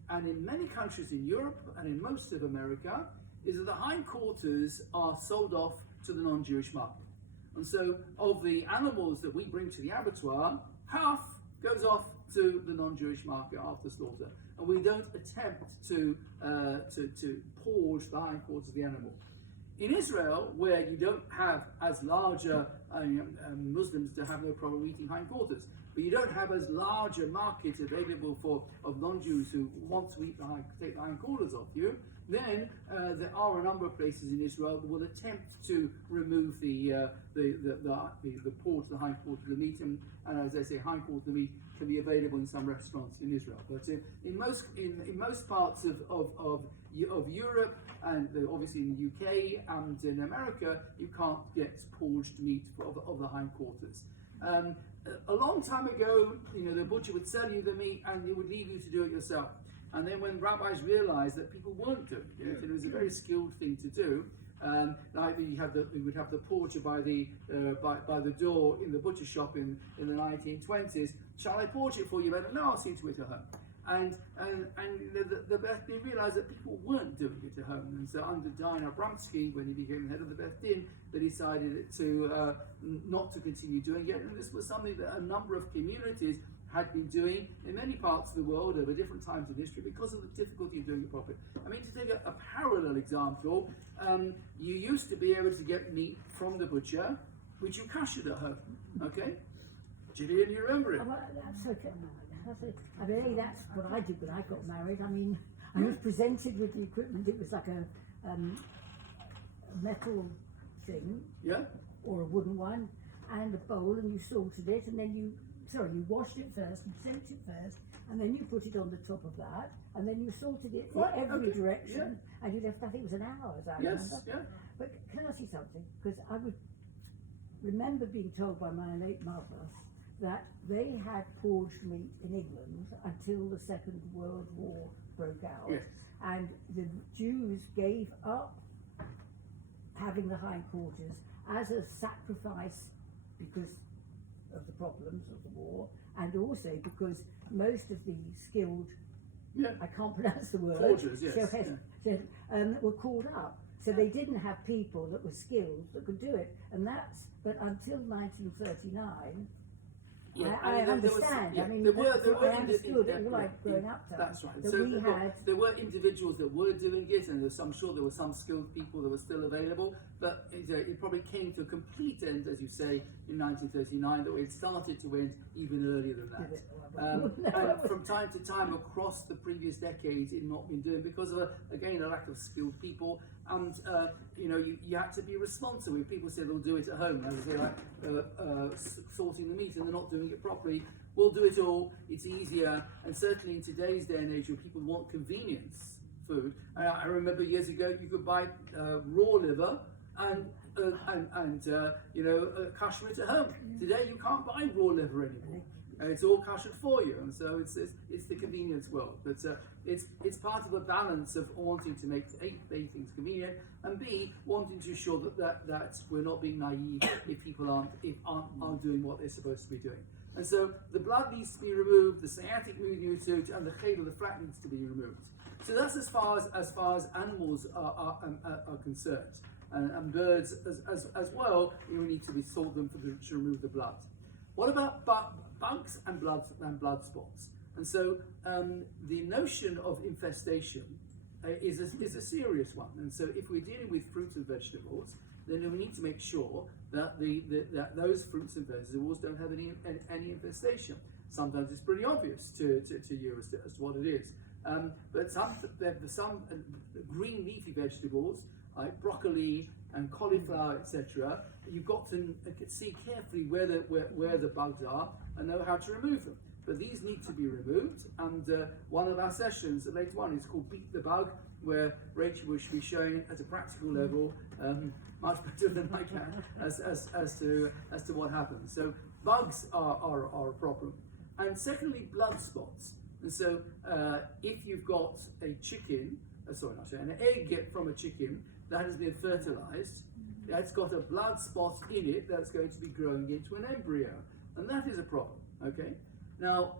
and in many countries in Europe and in most of America, is that the hindquarters are sold off to the non-Jewish market. And so of the animals that we bring to the abattoir, half goes off to the non-Jewish market after slaughter, and we don't attempt to purge the hindquarters of the animal. In Israel, where you don't have as large Muslims to have no problem eating hindquarters, but you don't have as large a market available of non-Jews who want to take the hindquarters off you, then there are a number of places in Israel that will attempt to remove the port, the hindquarter of the meat, and as I say, hindquarter of the meat can be available in some restaurants in Israel. But in most parts of Europe and obviously in the UK and in America, you can't get porged meat of the hindquarters. A long time ago, the butcher would sell you the meat and he would leave you to do it yourself. And then when rabbis realized that people weren't doing it, and it was a very skilled thing to do, like we would have the porcher by the door in the butcher shop in the 1920s. Shall I porch it for you? No, I'll see to it at home. And they realised that people weren't doing it at home, and so under Dayan Abramsky, when he became the head of the Beth Din, they decided to not to continue doing it. And this was something that a number of communities had been doing in many parts of the world over different times in history because of the difficulty of doing it properly. I mean, to take a parallel example, you used to be able to get meat from the butcher, which you kashrut at home. Okay, Gillian, you remember it? Well, that's okay. I mean, that's what I did when I got married. I mean, I was presented with the equipment. It was like a metal thing, or a wooden one, and a bowl, and you salted it, and then you washed it first, you sent it first, and then you put it on the top of that, and then you salted it in every direction, and you left, I think it was an hour, as I remember. But can I say something? Because I would remember being told by my late mother that they had porged meat in England until the Second World War broke out, and the Jews gave up having the hindquarters as a sacrifice because of the problems of the war, and also because most of the skilled, I can't pronounce the word, forgers, were called up. So they didn't have people that were skilled that could do it, but until 1939. I understand. I mean, I understood it all like growing up to. That's right. That So there were individuals that were doing it, and I'm sure there were some skilled people that were still available. But it probably came to a complete end, as you say, in 1939. That it started to end even earlier than that. And from time to time across the previous decades, it not been doing because of a lack of skilled people. And you had to be responsible. If people say they'll do it at home, as they like sorting the meat, and they're not doing it properly, we'll do it all. It's easier, and certainly in today's day and age, where people want convenience food. I remember years ago, you could buy raw liver and kashrut at home. Today, you can't buy raw liver anymore. And it's all kashrut for you, and so it's the convenience world. But it's part of the balance of wanting to make A, things convenient, and B, wanting to ensure that we're not being naive if people aren't doing what they're supposed to be doing. And so the blood needs to be removed, the sciatic needs to, and the chedel, the fat, needs to be removed. So that's as far as animals are concerned, and birds as well. You need to salt them to remove the blood. What about bugs and blood spots? And so the notion of infestation is a serious one. And so if we're dealing with fruits and vegetables, then we need to make sure that that those fruits and vegetables don't have any infestation. Sometimes it's pretty obvious to you as to what it is. But some green leafy vegetables like broccoli and cauliflower, etc., you've got to see carefully where the bugs are and know how to remove them. But these need to be removed, and one of our sessions later on is called Beat the Bug, where Rachel will be showing at a practical level, much better than I can, as to what happens. So bugs are a problem. And secondly, blood spots. And so if you've got an egg from a chicken that has been fertilized, that's got a blood spot in it that's going to be growing into an embryo, and that is a problem. Okay. Now,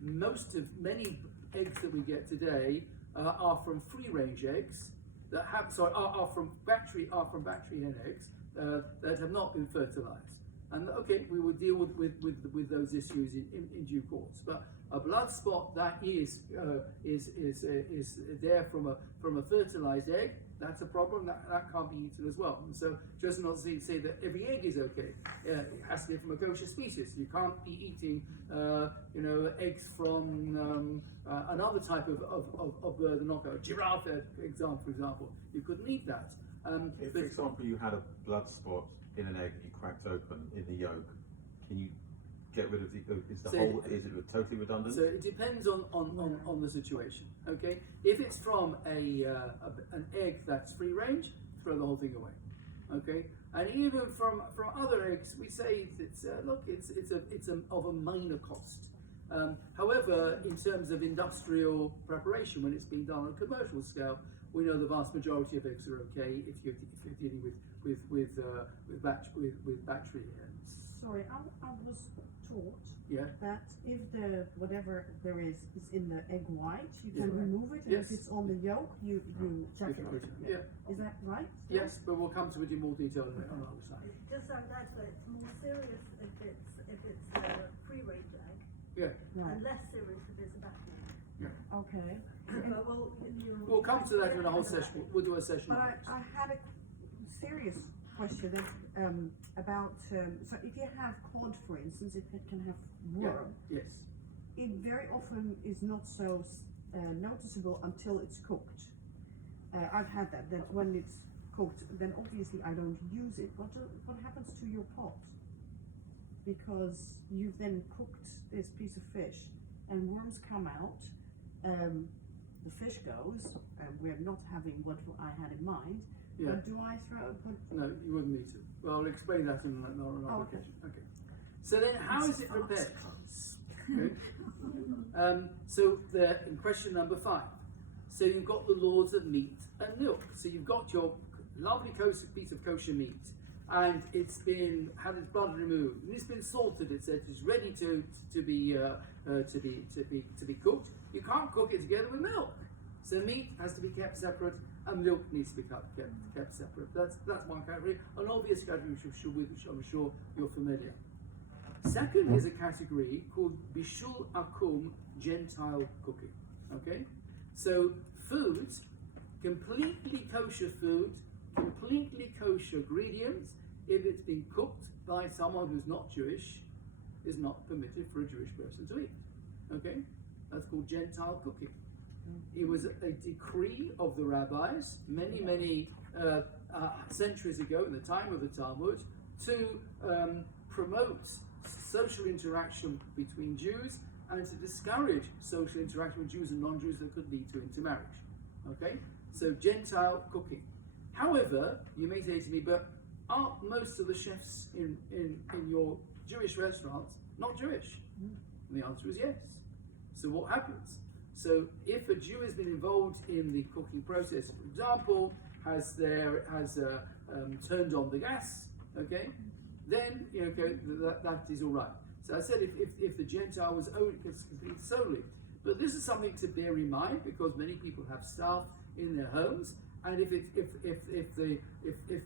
many eggs that we get today are from free-range eggs that are from factory hen eggs that have not been fertilized. And okay, we will deal with those issues in due course. But a blood spot that is there from a fertilized egg, that's a problem. That can't be eaten as well. And so just not to say that every egg is okay. It has to be from a kosher species. You can't be eating eggs from another type of bird, not a giraffe, for example. You couldn't eat that. If, for example, you had a blood spot in an egg that you cracked open in the yolk, can you get rid of the? Is the So- whole? Is it totally redundant? So it depends on the situation. Okay, if it's from an egg that's free range, throw the whole thing away. Okay, and even from other eggs, we say it's of a minor cost. However, in terms of industrial preparation, when it's being done on a commercial scale, we know the vast majority of eggs are okay if you're dealing with battery eggs. Sorry, I was taught Yeah. that if the whatever there is in the egg white, you can Yeah. remove it, and Yes. if it's on the yolk, you chuck You can it. put it- Yeah. Is that right? Yes, but we'll come to it in more detail on the other side. Just like that, but it's more serious if it's a free range egg, Yeah. Right. and less serious if it's a battery egg. Okay. But We'll come to that in a whole session. We'll do a session But on it. I had a serious question about so if you have cod, for instance, if it can have worm, Yes. it very often is not so noticeable until it's cooked. I've had that when it's cooked, then obviously I don't use it. What happens to your pot? Because you've then cooked this piece of fish and worms come out, the fish goes, we're not having what I had in mind, Yeah. but do I No, you wouldn't need to. Well, I'll explain that in another Okay. occasion. Okay. So then, how is it prepared? Okay. So in question number 5. So you've got the laws of meat and milk. So you've got your lovely piece of kosher meat, and it's been had its blood removed, and it's been salted. It's ready to be cooked. You can't cook it together with milk. So meat has to be kept separate, and milk needs to be kept separate. That's one category. An obvious category which I'm sure you're familiar. Second is a category called Bishul Akum, Gentile cooking. Okay? So food, completely kosher food, completely kosher ingredients, if it's been cooked by someone who's not Jewish, is not permitted for a Jewish person to eat. Okay? That's called Gentile cooking. It was a decree of the rabbis many centuries ago, in the time of the Talmud, to promote social interaction between Jews and to discourage social interaction with Jews and non-Jews that could lead to intermarriage. Okay? So Gentile cooking. However, you may say to me, but aren't most of the chefs in your Jewish restaurants not Jewish? And the answer is yes. So what happens? So if a Jew has been involved in the cooking process, for example, has turned on the gas, okay, then that is all right. So I said if the Gentile was completely solely, but this is something to bear in mind because many people have staff in their homes, and if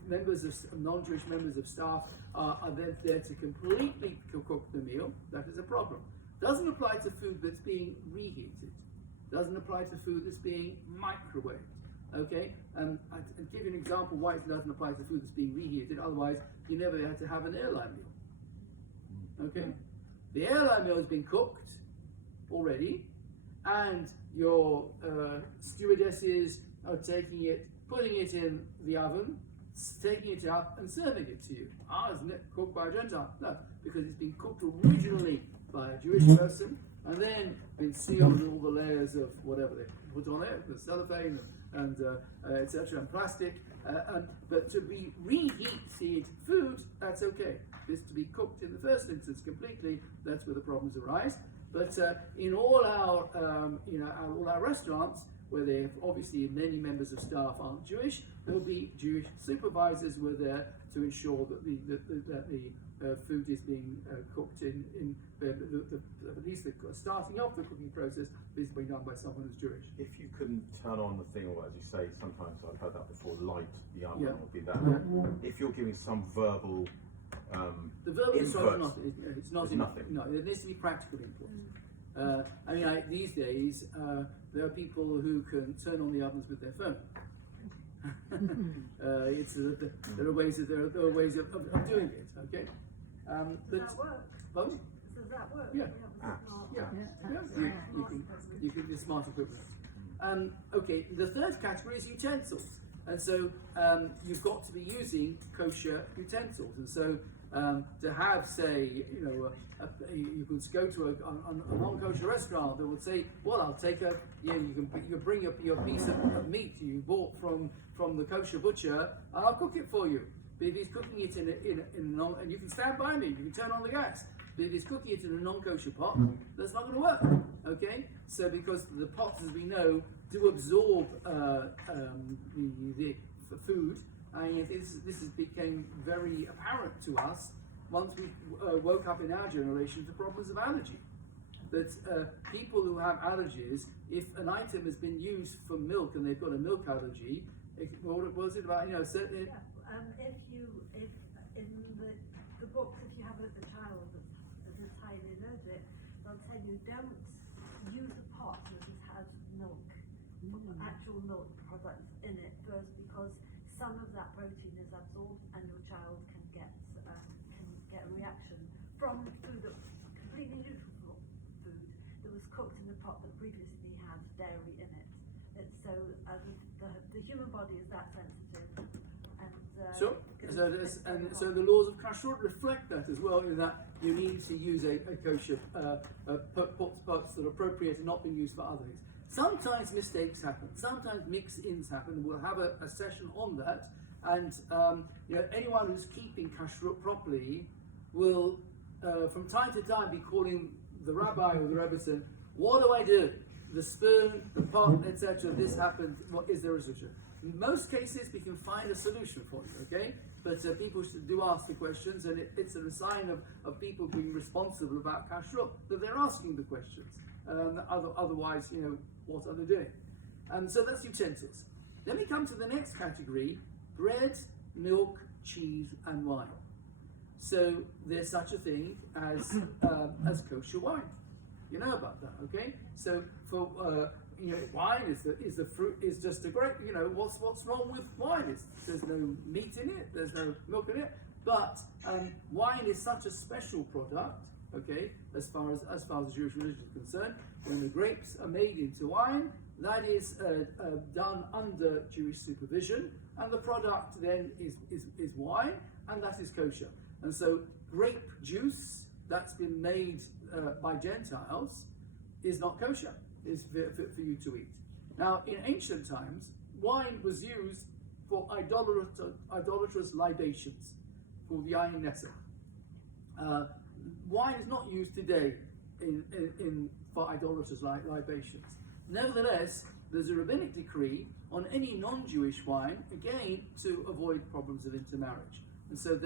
members of non-Jewish members of staff are then there to completely cook the meal, that is a problem. Doesn't apply to food that's being reheated. Doesn't apply to food that's being microwaved. Okay, I'll give you an example why it doesn't apply to food that's being reheated. Otherwise, you never had to have an airline meal. Okay, the airline meal has been cooked already, and your stewardesses are taking it, putting it in the oven, taking it up, and serving it to you. Isn't it cooked by a Gentile? No, because it's been cooked originally by a Jewish person, and then been sealed with all the layers of whatever they put on it, the cellophane and etc. and plastic. But to be reheated food, that's okay. This to be cooked in the first instance completely, that's where the problems arise. But in all our all our restaurants, where they have obviously many members of staff aren't Jewish, there'll be Jewish supervisors who are there to ensure that the food is being cooked in at least the starting off the cooking process is being done by someone who's Jewish. If you couldn't turn on the thing, or as you say, sometimes I've heard that before, light the oven Yeah. or be that. Yeah. If you're giving some verbal The verbal instruction input, it's not there's enough. nothing. No, there needs to be practical input. These days there are people who can turn on the ovens with their phone. There are ways of doing it. Okay. Does that work? Pardon? Does that work? Yeah. Yeah. You can use smart equipment. Okay, the third category is utensils. And so you've got to be using kosher utensils. And so To have, say, you could go to a non-kosher restaurant that would say, well, I'll take you can bring your piece of meat you bought from the kosher butcher, and I'll cook it for you. But if he's cooking it in a non, and you can stand by me, you can turn on the gas. But if he's cooking it in a non-kosher pot, that's not going to work. Okay, so because the pots, as we know, do absorb the food. And this became very apparent to us once we woke up in our generation to problems of allergy. That people who have allergies, if an item has been used for milk and they've got a milk allergy, what was it about? If in the books, if you have a child that's highly allergic, they'll tell you don't use a pot that has milk, actual milk products in it first, because some of that protein is absorbed and your child can get a reaction from food that was completely neutral food that was cooked in a pot that previously had dairy in it. It's so the human body is that sensitive. And so the laws of Kashrut reflect that as well, in that you need to use a kosher pots that are appropriate and not being used for other things. Sometimes mistakes happen. Sometimes mix-ins happen. We'll have a session on that. And anyone who's keeping kashrut properly will, from time to time, be calling the rabbi or the rebbetzin, what do I do? The spoon, the pot, etc. This happened. What is there a solution? In most cases, we can find a solution for you. Okay, but people do ask the questions, and it's a sign of people being responsible about kashrut that they're asking the questions. Otherwise, what are they doing? So that's utensils. Then we come to the next category: bread, milk, cheese, and wine. So there's such a thing as kosher wine. You know about that, okay? So for wine is the fruit is just a grape. What's wrong with wine? There's no meat in it. There's no milk in it. But wine is such a special product, okay, as far as the Jewish religion is concerned. When the grapes are made into wine, that is done under Jewish supervision, and the product then is wine, and that is kosher. And so grape juice that's been made by Gentiles is not kosher. Is fit for you to eat. Now, in ancient times, wine was used for idolatrous libations, called yain nesach. Wine is not used today for idolatrous libations. Nevertheless, there's a rabbinic decree on any non-Jewish wine, again, to avoid problems of intermarriage. And so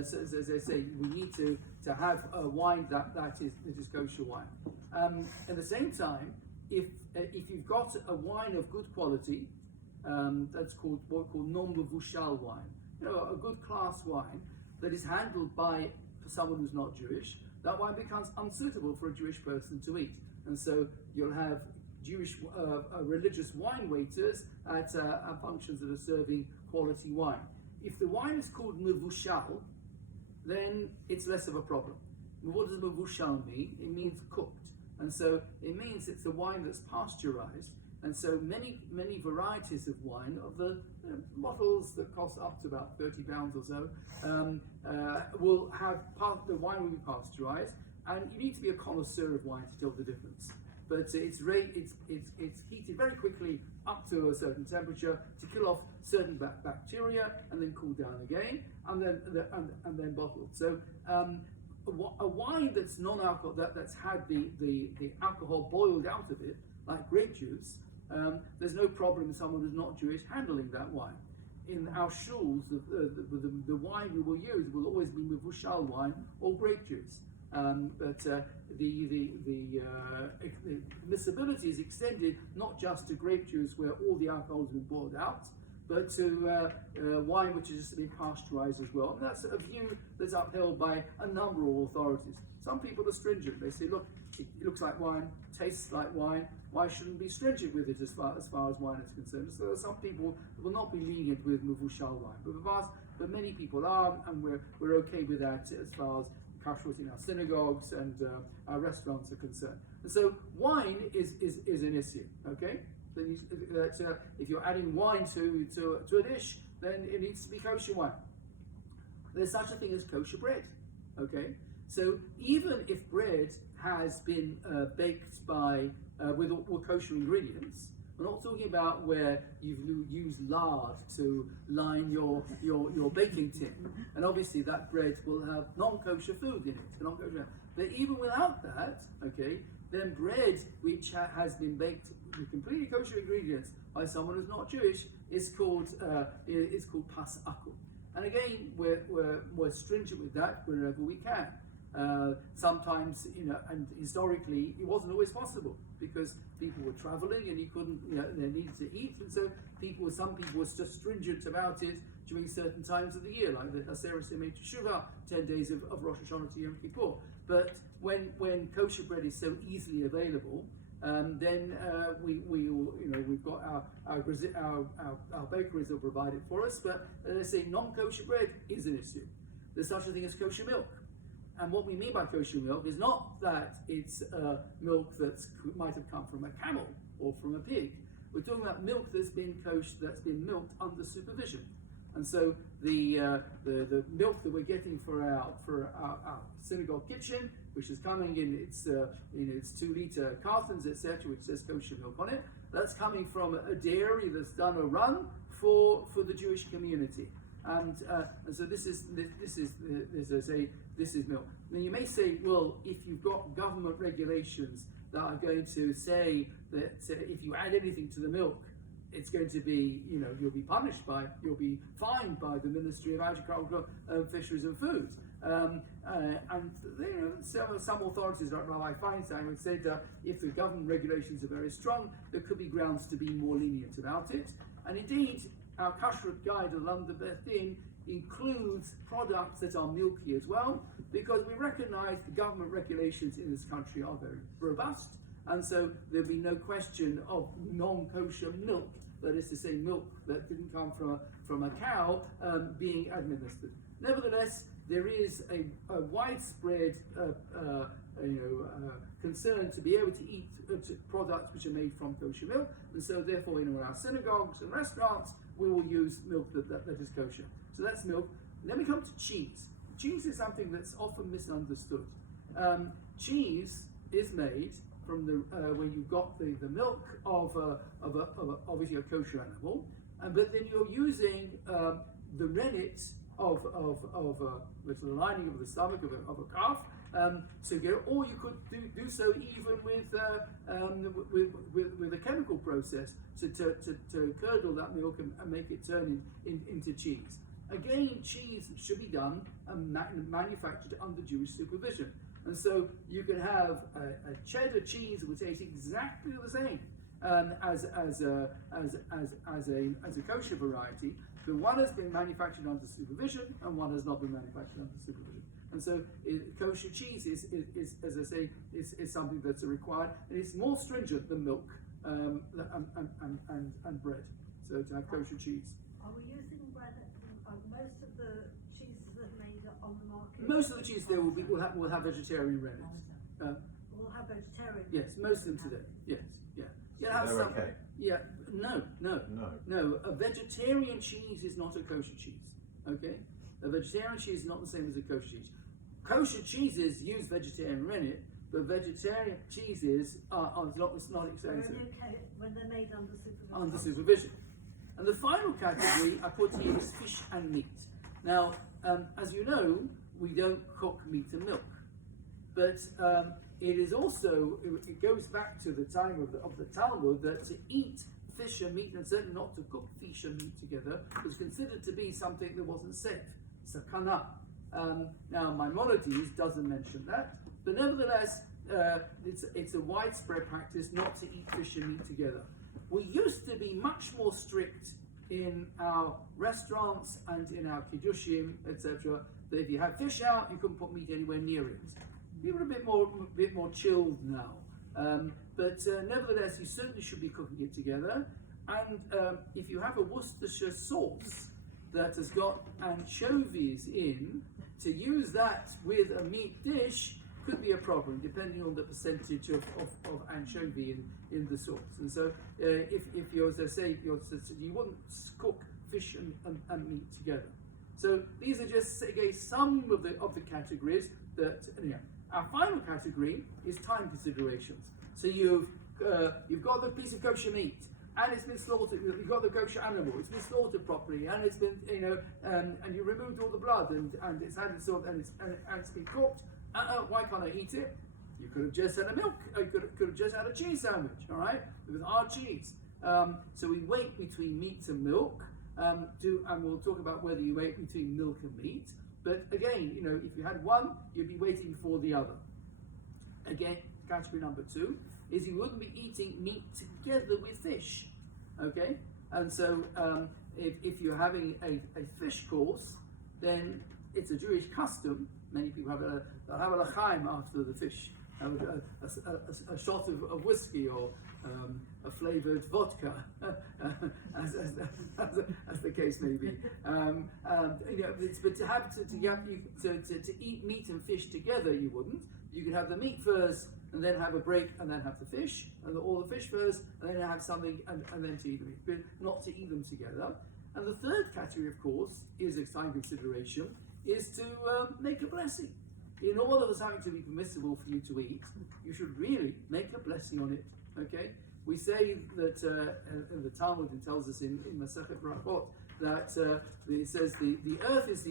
as they say, we need to have a wine that is kosher wine. At the same time, if you've got a wine of good quality, that's called non-mevushal wine, a good class wine that is handled by someone who's not Jewish, that wine becomes unsuitable for a Jewish person to eat. And so you'll have Jewish religious wine waiters at functions that are serving quality wine. If the wine is called mevushal, then it's less of a problem. What does mevushal mean? It means cooked. And so it means it's a wine that's pasteurized. And so many varieties of wine, of the bottles that cost up to about £30 or so, will have the wine will be pasteurized. And you need to be a connoisseur of wine to tell the difference. But it's heated very quickly up to a certain temperature to kill off certain bacteria, and then cool down again, and then bottled. So a wine that's non-alcohol, that's had the alcohol boiled out of it, like grape juice, there's no problem with someone who's not Jewish handling that wine. In our shuls, the wine we will use will always be mevushal wine or grape juice. But the permissibility is extended not just to grape juice where all the alcohol has been boiled out, but to wine which has just been pasteurized as well. And that's a view that's upheld by a number of authorities. Some people are stringent. They say, look, it looks like wine, tastes like wine. Why shouldn't be stringent with it as far as wine is concerned? So some people will not be lenient with mevushal wine, but many people are, and we're okay with that as far as kashrut in our synagogues and our restaurants are concerned. And so wine is an issue, okay? So if you're adding wine to a dish, then it needs to be kosher wine. there's such a thing as kosher bread. Okay, so even if bread has been baked by with kosher ingredients, we're not talking about where you've used lard to line your baking tin, and obviously that bread will have non-kosher food in it, non-kosher. But even without that, okay, then bread which has been baked with completely kosher ingredients by someone who's not Jewish is called pas akul. And again, we're stringent with that wherever we can. Sometimes, and historically, it wasn't always possible because people were traveling and you couldn't, they needed to eat, and so some people were just stringent about it during certain times of the year, like the Aseret Yemei Teshuvah, 10 days of Rosh Hashanah to Yom Kippur. But when kosher bread is so easily available, then we've got our bakeries will provide it for us. But let's say non-kosher bread is an issue. There's such a thing as kosher milk. And what we mean by kosher milk is not that it's milk that might have come from a camel or from a pig. We're talking about milk that's been kosher, that's been milked under supervision. And so the milk that we're getting for our synagogue kitchen, which is coming in its 2-liter cartons, etc., which says kosher milk on it, that's coming from a dairy that's done a run for the Jewish community. And so this is milk. Now you may say, well, if you've got government regulations that are going to say that if you add anything to the milk, it's going to be, you'll be you'll be fined by the Ministry of Agriculture, Fisheries and Food. And some authorities, like Rabbi Feinstein, would say that if the government regulations are very strong, there could be grounds to be more lenient about it. And indeed, our Kashrut guide of London Beth Din includes products that are milky as well, because we recognise the government regulations in this country are very robust, and so there'll be no question of non-kosher milk, that is to say milk that didn't come from a cow, being administered. Nevertheless, there is a widespread concern to be able to eat products which are made from kosher milk, and so therefore in our synagogues and restaurants we will use milk that is kosher. So that's milk. Then we come to cheese. Cheese is something that's often misunderstood. Cheese is made from when you've got the milk of obviously a kosher animal, but then you're using the rennet of which is the lining of the stomach of a calf to get, or you could do so even with a chemical process to curdle that milk and make it turn into cheese. Again, cheese should be done and manufactured under Jewish supervision. And so you can have a cheddar cheese that will taste exactly the same as a kosher variety, but one has been manufactured under supervision and one has not been manufactured under supervision. And so kosher cheese is as I say, is something that's required, and it's more stringent than milk and bread. So to have kosher cheese. Are we using bread? Most of the cheeses that are made on the market. Most of the cheese there will have vegetarian rennet. Will have vegetarian. Yes, most of them today. Yes, yeah. So have they're some. okay. Yeah, no. A vegetarian cheese is not a kosher cheese. Okay, a vegetarian cheese is not the same as a kosher cheese. Kosher cheeses use vegetarian rennet, but vegetarian cheeses are not expensive. When they're made under supervision. Under supervision. And the final category I put here is fish and meat. Now, as you know, we don't cook meat and milk, but it is also, it goes back to the time of the Talmud that to eat fish and meat, and certainly not to cook fish and meat together, was considered to be something that wasn't safe, sakana. Now, Maimonides doesn't mention that, but nevertheless, it's a widespread practice not to eat fish and meat together. We used to be much more strict in our restaurants and in our kiddushim, etc., that if you have fish out, you couldn't put meat anywhere near it. People are a bit more chilled now, but nevertheless, you certainly should be cooking it together. And if you have a Worcestershire sauce that has got anchovies in, to use that with a meat dish could be a problem, depending on the percentage of anchovy in the sauce. And so, if you're, as I say, you wouldn't cook fish and meat together. So these are just again some of the categories that. Our final category is time considerations. So you've got the piece of kosher meat, and it's been slaughtered. You've got the kosher animal. It's been slaughtered properly, and it's been and you removed all the blood, and it's had its sort, and it's been cooked. Why can't I eat it? You could have just had a milk. You could have just had a cheese sandwich. All right, with hard cheese. So we wait between meat and milk. And we'll talk about whether you wait between milk and meat. But again, if you had one, you'd be waiting for the other. Again, category number 2 is you wouldn't be eating meat together with fish. Okay? And so if you're having a fish course, then it's a Jewish custom. Many people they'll have a l'chaim after the fish. Have a shot of whiskey or a flavoured vodka, as the case may be. But to eat meat and fish together, you wouldn't. You could have the meat first, and then have a break, and then have the fish, or the fish first, and then have something, and then to eat the meat, but not to eat them together. And the third category, of course, is a time consideration, is to make a blessing. In order for something to be permissible for you to eat, you should really make a blessing on it. Okay? We say that the Talmud tells us in Masechet Brachot that it says the earth is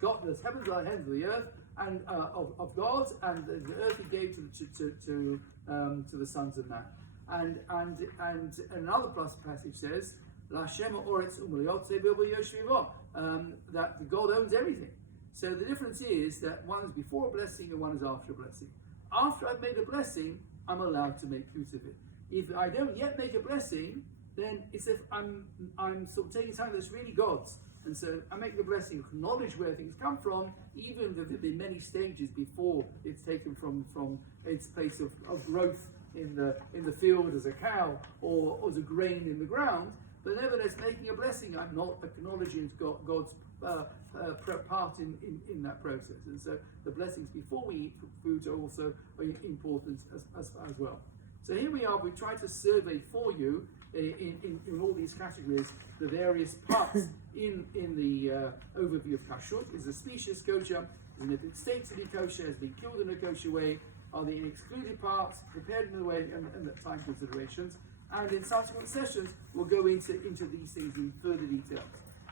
God. The heavens are the hands of the earth and of God, and the earth He gave to the sons of man. And another passage says, that God owns everything. So the difference is that one is before a blessing and one is after a blessing. After I've made a blessing, I'm allowed to make use of it. If I don't yet make a blessing, then it's if I'm sort of taking something that's really God's. And so I make the blessing, acknowledge where things come from, even though there have been many stages before it's taken from its place of growth in the field as a cow or as a grain in the ground. But nevertheless, making a blessing, I'm not acknowledging God's part in that process. And so the blessings before we eat food are also important as well. So here we are, we try to survey for you in all these categories the various parts in the overview of Kashrut. Is the species kosher? Is it in state to be kosher? Has been killed in a kosher way? Are the excluded parts prepared in a way, and the time considerations? And in subsequent sessions, we'll go into these things in further detail.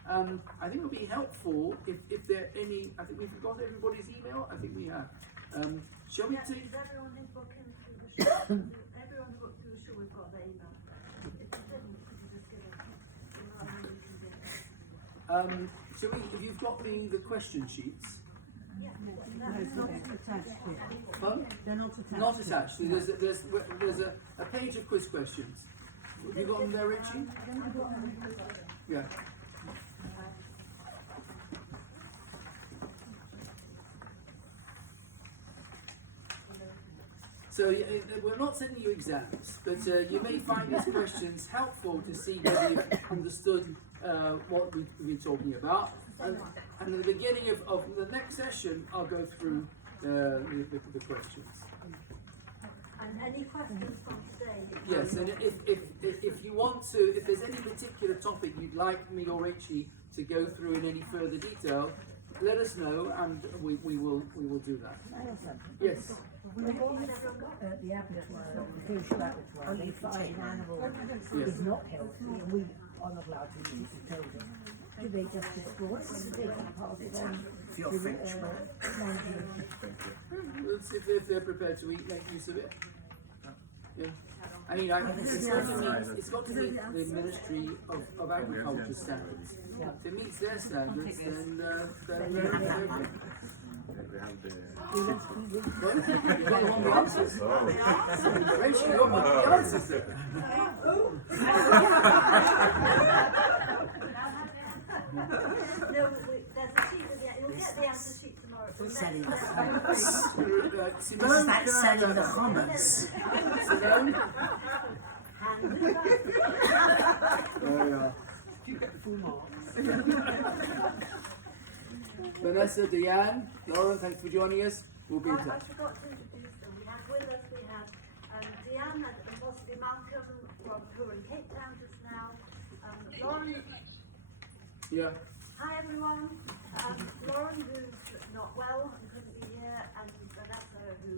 I think it would be helpful if there are any. I think we've got everybody's email. I think we have. Shall we take? Everyone who's booking through the show, everyone who booked through the show, we've got their email. If you didn't, could you just give it? Shall we? If you've got the question sheets. It's not attached here. Pardon? They're not attached. Not attached. There's a page of quiz questions. Have you got them there, Richie? Yeah. So we're not sending you exams, but you may find these questions helpful to see whether you've understood what we've been talking about. And at the beginning of the next session, I'll go through the questions. And any questions from today? Yes, and if you want to, if there's any particular topic you'd like me or Richie to go through in any further detail, let us know, and we will do that. Yes. The abattoir, the fish abattoir, they find an animal is not healthy, and we are not allowed to use it to tell them. Do they just destroy it, or do they pass it on Feel to French. If they're prepared to make use of it. Yeah. I mean, it's got to meet the Ministry of Agriculture standards. If it meets their standards, then they're okay. You've got all the answers. Rachel, you've got all the answers there. No, there's a sheet you'll get the answer sheet tomorrow. Selling the Simone, Isn't that selling the hummus? Simone? There we are. Vanessa, Diane, Lauren, thanks for joining us. We'll be in I touch. forgot to introduce them. We have with us, Diane and possibly Malcolm who are in Cape Town just now. Lauren Yeah. Hi everyone. Lauren, who's not well and couldn't be here, and Vanessa, who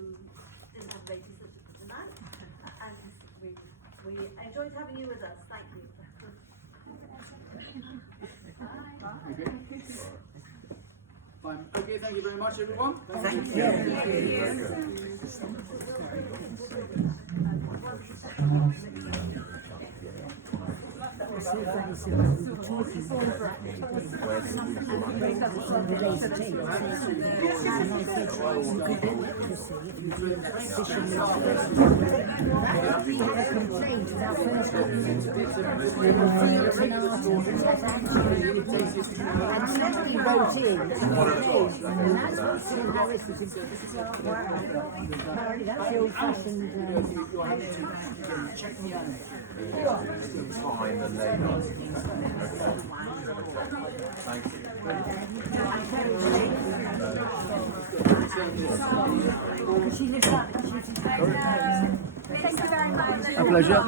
didn't have babysitter for tonight. And we enjoyed having you with us. Thank you. Okay. Fine. Okay, thank you very much, everyone. Thank you. A pleasure.